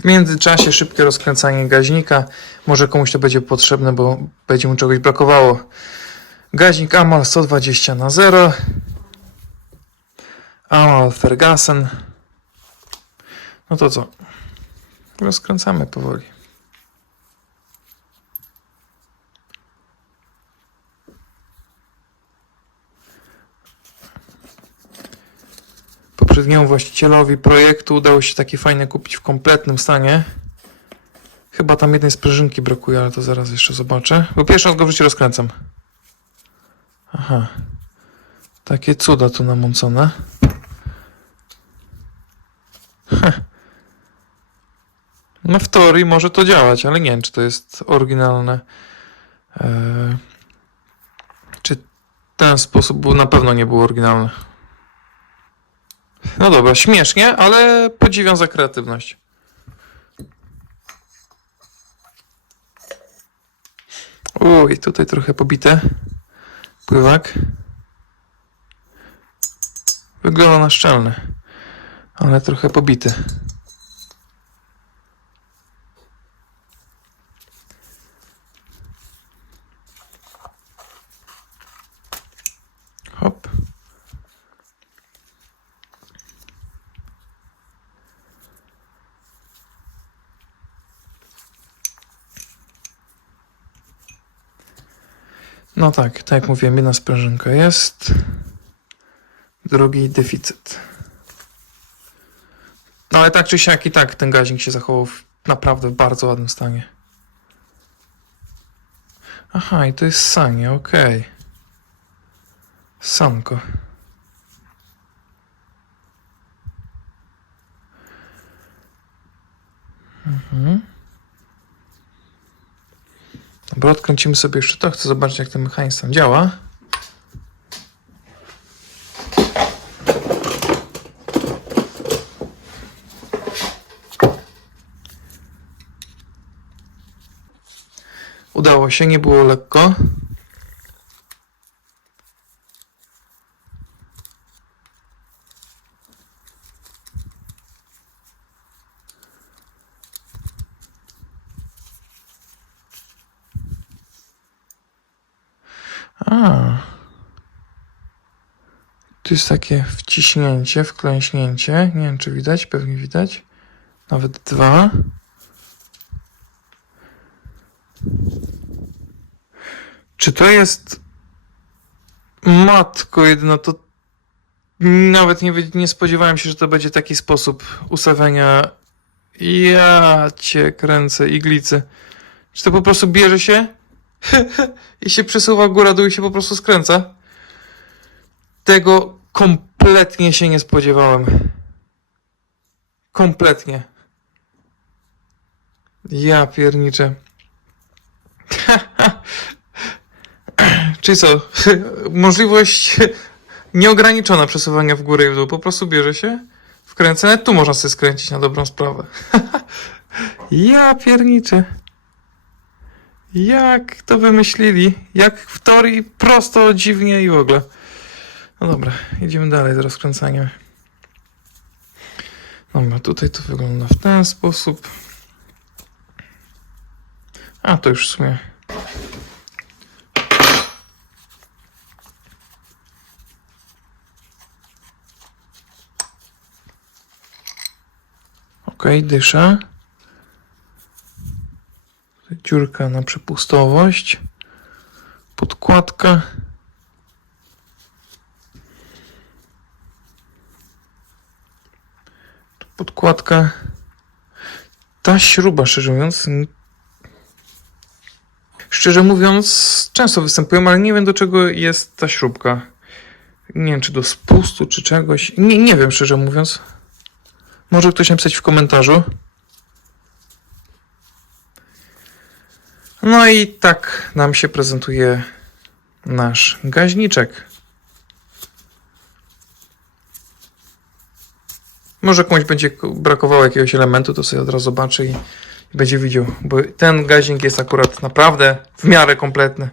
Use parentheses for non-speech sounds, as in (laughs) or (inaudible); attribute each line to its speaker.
Speaker 1: W międzyczasie szybkie rozkręcanie gaźnika. Może komuś to będzie potrzebne, bo będzie mu czegoś brakowało. Gaźnik Amal 120 na 0. Amal Ferguson. No to co? Rozkręcamy powoli. Poprzedniemu właścicielowi projektu udało się takie fajne kupić w kompletnym stanie. Chyba tam jednej sprężynki brakuje, ale to zaraz jeszcze zobaczę. Bo pierwszy raz go w życiu rozkręcam. Aha. Takie cuda tu namącone. No w teorii może to działać, ale nie wiem, czy to jest oryginalne. Eee, czy ten sposób był na pewno nie był oryginalny. No dobra, śmiesznie, ale podziwiam za kreatywność. Uj, tutaj trochę pobite. Pływak. Wygląda na szczelny, ale trochę pobity. No tak, tak jak mówiłem, jedna sprężynka jest, drugi deficyt. No ale tak czy siak i tak ten gaźnik się zachował w naprawdę w bardzo ładnym stanie. Aha, i to jest sanie, okej. Sanko. Mhm. Dobra, odkręcimy sobie jeszcze to. Chcę zobaczyć, jak ten mechanizm tam działa. Udało się, nie było lekko. A. Tu jest takie wciśnięcie, wklęśnięcie. Nie wiem, czy widać, pewnie widać. Nawet dwa. Czy to jest. Matko, jedyna to. Nawet nie, nie spodziewałem się, że to będzie taki sposób ustawiania. Ja cię kręcę, iglicy. Czy to po prostu bierze się? (laughs) i się przesuwa góra-dół i się po prostu skręca. Tego kompletnie się nie spodziewałem. Kompletnie. Ja pierniczę. (laughs) Czyli co? (laughs) Możliwość nieograniczona przesuwania w górę i w dół. Po prostu bierze się, wkręca. Nawet tu można sobie skręcić na dobrą sprawę. ja pierniczę. Jak to wymyślili? Jak w teorii prosto, dziwnie i w ogóle. No dobra, idziemy dalej z rozkręcaniem. Dobra, tutaj to wygląda w ten sposób. A, to już w sumie. Ok, dyszę dziurka na przepustowość, podkładka. Podkładka. Ta śruba, szczerze mówiąc, szczerze mówiąc, często występują, ale nie wiem do czego jest ta śrubka. Nie wiem, czy do spustu, czy czegoś. Nie, nie wiem, szczerze mówiąc. Może ktoś napisać w komentarzu. No i tak nam się prezentuje nasz gaźniczek. Może komuś będzie brakowało jakiegoś elementu, to sobie od razu zobaczy i będzie widział, bo ten gaźnik jest akurat naprawdę w miarę kompletny.